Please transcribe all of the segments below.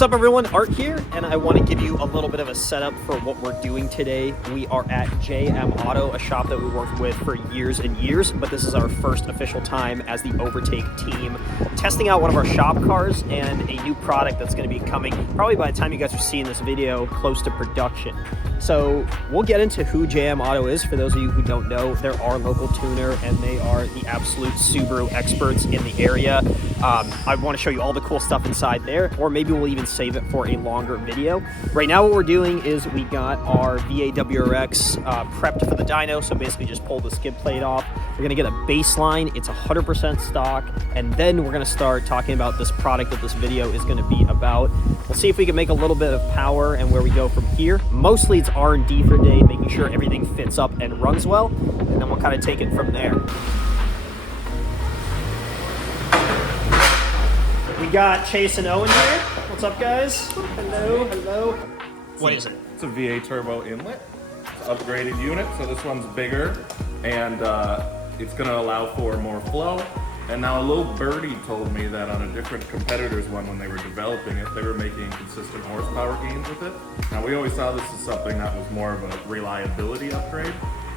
What's up everyone, Art here, and I want to give you a little bit of a setup for what we're doing today. We are at JM Auto, a shop that we worked with for years and years, but this is our first official time as the Overtake team, testing out one of our shop cars and a new product that's going to be coming, probably by the time you guys are seeing this video, close to production. So we'll get into who JM Auto is. For those of you who don't know, they're our local tuner and they are the absolute Subaru experts in the area. I want to show you all the cool stuff inside there, or maybe we'll even save it for a longer video. Right now what we're doing is we got our VA WRX prepped for the dyno, so basically just pull the skid plate off. We're gonna get a baseline, it's 100% stock, and then we're gonna start talking about this product that this video is gonna be about. We'll see if we can make a little bit of power and where we go from here. Mostly it's R&D for day, making sure everything fits up and runs well, and then we'll kind of take it from there. We got Chase and Owen here. What's up, guys? Hello, hello. What is it? It's a VA Turbo Inlet. It's an upgraded unit, so this one's bigger, and it's gonna allow for more flow. And now a little birdie told me that on a different competitor's one, when they were developing it, they were making consistent horsepower gains with it. Now we always saw this as something that was more of a reliability upgrade.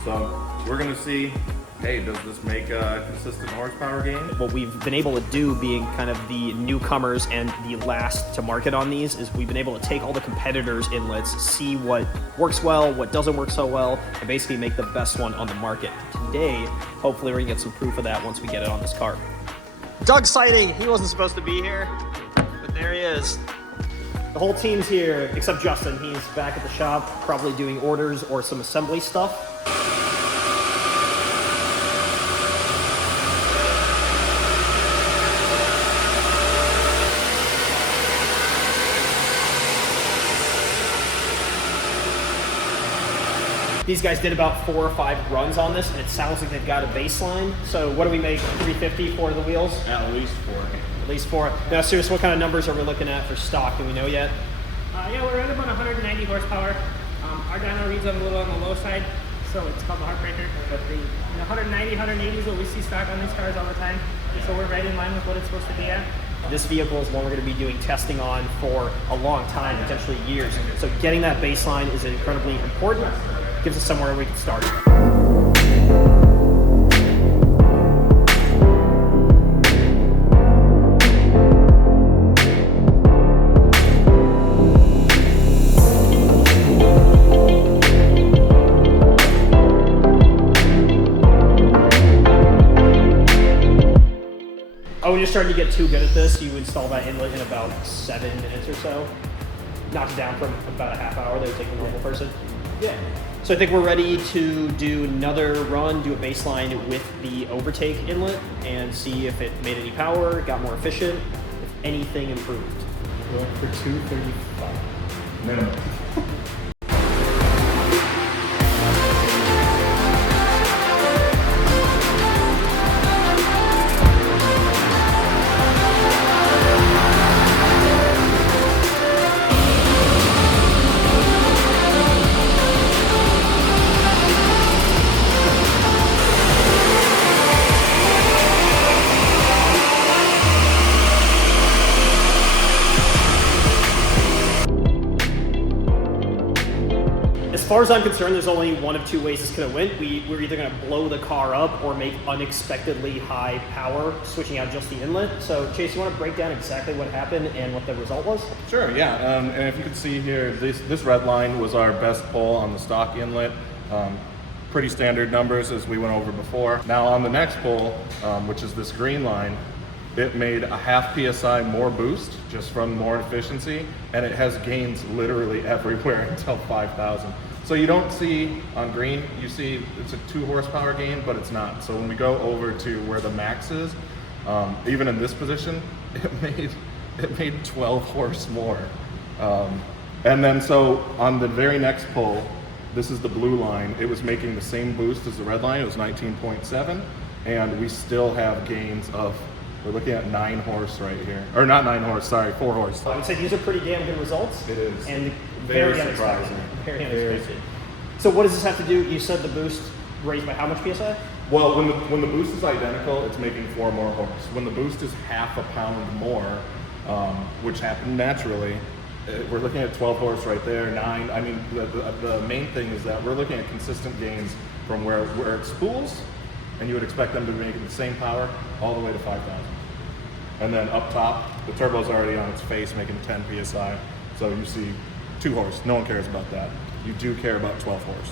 So we're gonna see, hey, does this make a consistent horsepower gain? What we've been able to do, being kind of the newcomers and the last to market on these, is we've been able to take all the competitors' inlets, see what works well, what doesn't work so well, and basically make the best one on the market. Today, hopefully we're gonna get some proof of that once we get it on this car. Doug sighting, he wasn't supposed to be here, but there he is. The whole team's here, except Justin. He's back at the shop, probably doing orders or some assembly stuff. These guys did about 4 or 5 runs on this, and it sounds like they've got a baseline. So what do we make, 350 for the wheels? At least 4. At least 4. Now, serious, what kind of numbers are we looking at for stock? Do we know yet? Yeah, we're at about 190 horsepower. Our dyno reads a little on the low side, so it's called the heartbreaker. But the 190, 180 is what we see stock on these cars all the time. So we're right in line with what it's supposed to be at. This vehicle is one we're going to be doing testing on for a long time, potentially years. So getting that baseline is incredibly important. Gives us somewhere we can start. Oh, when you're starting to get too good at this, you install that inlet in about 7 minutes or so. Knock it down from about a half hour that would take a normal person. Yeah. So I think we're ready to do another run, do a baseline with the Overtake inlet and see if it made any power, got more efficient, if anything improved. Going for 235 minimum. As far as I'm concerned, there's only one of 2 ways this could win. We're either going to blow the car up or make unexpectedly high power, switching out just the inlet. So Chase, you want to break down exactly what happened and what the result was? Sure, yeah. And if you can see here, this red line was our best pull on the stock inlet. Pretty standard numbers as we went over before. Now on the next pull, which is this green line, it made a half PSI more boost just from more efficiency, and it has gains literally everywhere until 5,000. So you don't see on green, you see it's a 2 horsepower gain, but it's not. So when we go over to where the max is, even in this position, it made 12 horse more. And then so on the very next pull, this is the blue line, it was making the same boost as the red line, it was 19.7, and we still have gains of, we're looking at 9 horse right here. Or not 9 horse, sorry, 4 horse. I would say these are pretty damn good results. It is. And very unexpected. surprising. Very unexpected. So what does this have to do? You said the boost raised by how much PSI? Well, when the boost is identical, it's making 4 more horse. When the boost is half a pound more, which happened naturally, we're looking at 12 horse right there, 9. I mean, the main thing is that we're looking at consistent gains from where it spools, and you would expect them to be making the same power all the way to 5,000. And then up top, the turbo's already on its face making 10 PSI. So you see 2 horse, no one cares about that. You do care about 12 horse.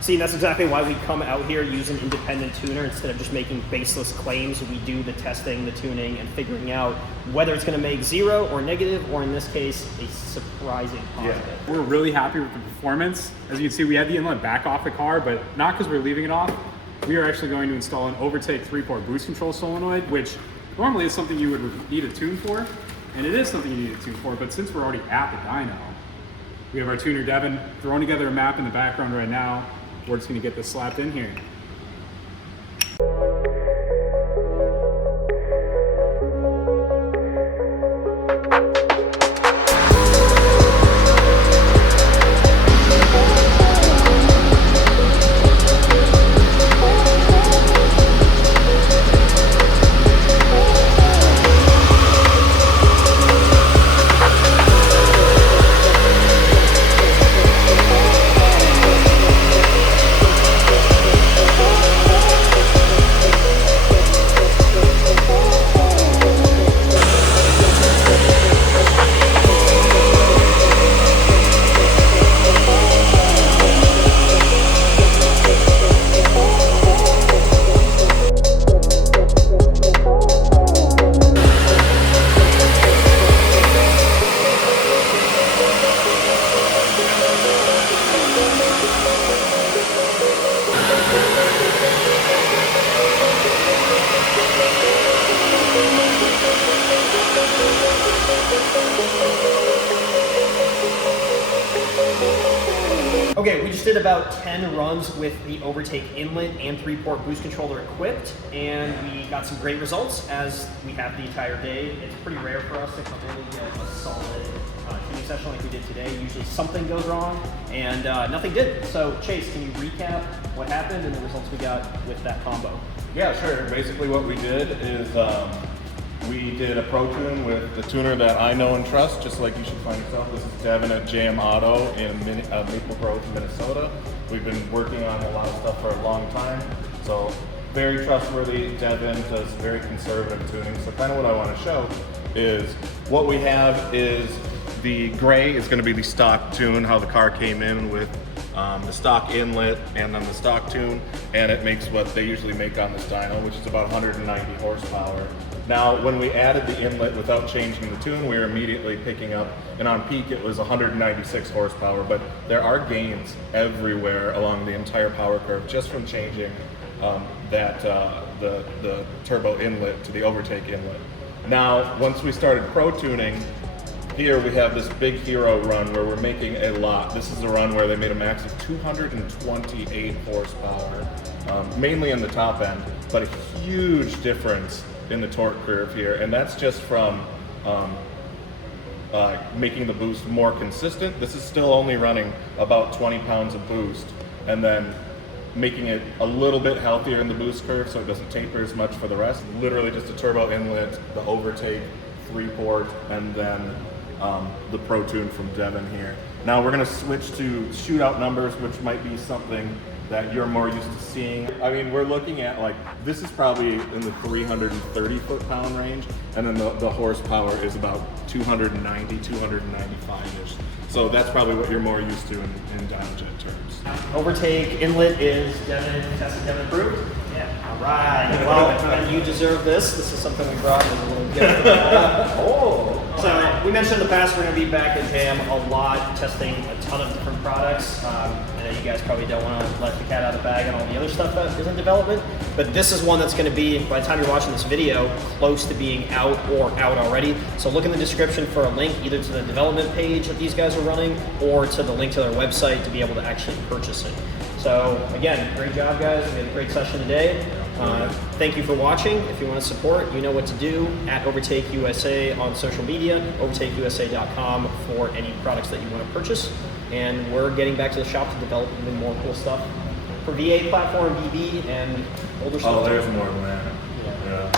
See, that's exactly why we come out here using an independent tuner instead of just making baseless claims. We do the testing, the tuning, and figuring out whether it's going to make 0 or negative, or in this case, a surprising positive. Yeah. We're really happy with the performance. As you can see, we had the inlet back off the car, but not because we're leaving it off. We are actually going to install an OVERTAKE 3-port boost control solenoid, which normally is something you would need a tune for, and it is something you need a tune for, but since we're already at the dyno, we have our tuner Devin throwing together a map in the background right now. We're just going to get this slapped in here. Okay, we just did about 10 runs with the OVERTAKE inlet and 3-port boost controller equipped, and we got some great results as we have the entire day. It's pretty rare for us to come in and get a solid tuning session like we did today. Usually something goes wrong, and nothing did. So Chase, can you recap what happened and the results we got with that combo? Yeah, sure. Basically what we did is we did a protune with the tuner that I know and trust, just like you should find yourself. This is Devin at JM Auto in Maple Grove, Minnesota. We've been working on a lot of stuff for a long time, so very trustworthy. Devin does very conservative tuning. So kind of what I want to show is what we have is the gray is going to be the stock tune, how the car came in with the stock inlet and then the stock tune, and it makes what they usually make on this dyno, which is about 190 horsepower. Now, when we added the inlet without changing the tune, we were immediately picking up, and on peak it was 196 horsepower, but there are gains everywhere along the entire power curve just from changing the turbo inlet to the OVERTAKE inlet. Now, once we started pro tuning, here we have this big hero run where we're making a lot. This is a run where they made a max of 228 horsepower, mainly in the top end, but a huge difference in the torque curve here, and that's just from making the boost more consistent. This is still only running about 20 pounds of boost, and then making it a little bit healthier in the boost curve so it doesn't taper as much for the rest. Literally just a turbo inlet, the OVERTAKE 3-port, and then the Pro Tune from Devin here. Now we're gonna switch to shootout numbers, which might be something that you're more used to seeing. I mean, we're looking at like, this is probably in the 330 foot-pound range, and then the horsepower is about 290, 295-ish. So that's probably what you're more used to in dyno jet terms. OVERTAKE inlet is tested, Devin approved? Yeah. All right. Well, you deserve this. This is something we brought as a little gift. Oh. So we mentioned in the past we're going to be back at JAM a lot, testing a ton of different products. I know you guys probably don't want to let the cat out of the bag and all the other stuff that is in development, but this is one that's going to be, by the time you're watching this video, close to being out or out already. So look in the description for a link either to the development page that these guys are running or to the link to their website to be able to actually purchase it. So again, great job guys. We had a great session today. Thank you for watching. If you want to support, you know what to do. At OVERTAKE USA on social media, overtakeusa.com for any products that you want to purchase. And we're getting back to the shop to develop even more cool stuff for VA platform, BB, and older stuff. Oh, there's more than that. Yeah.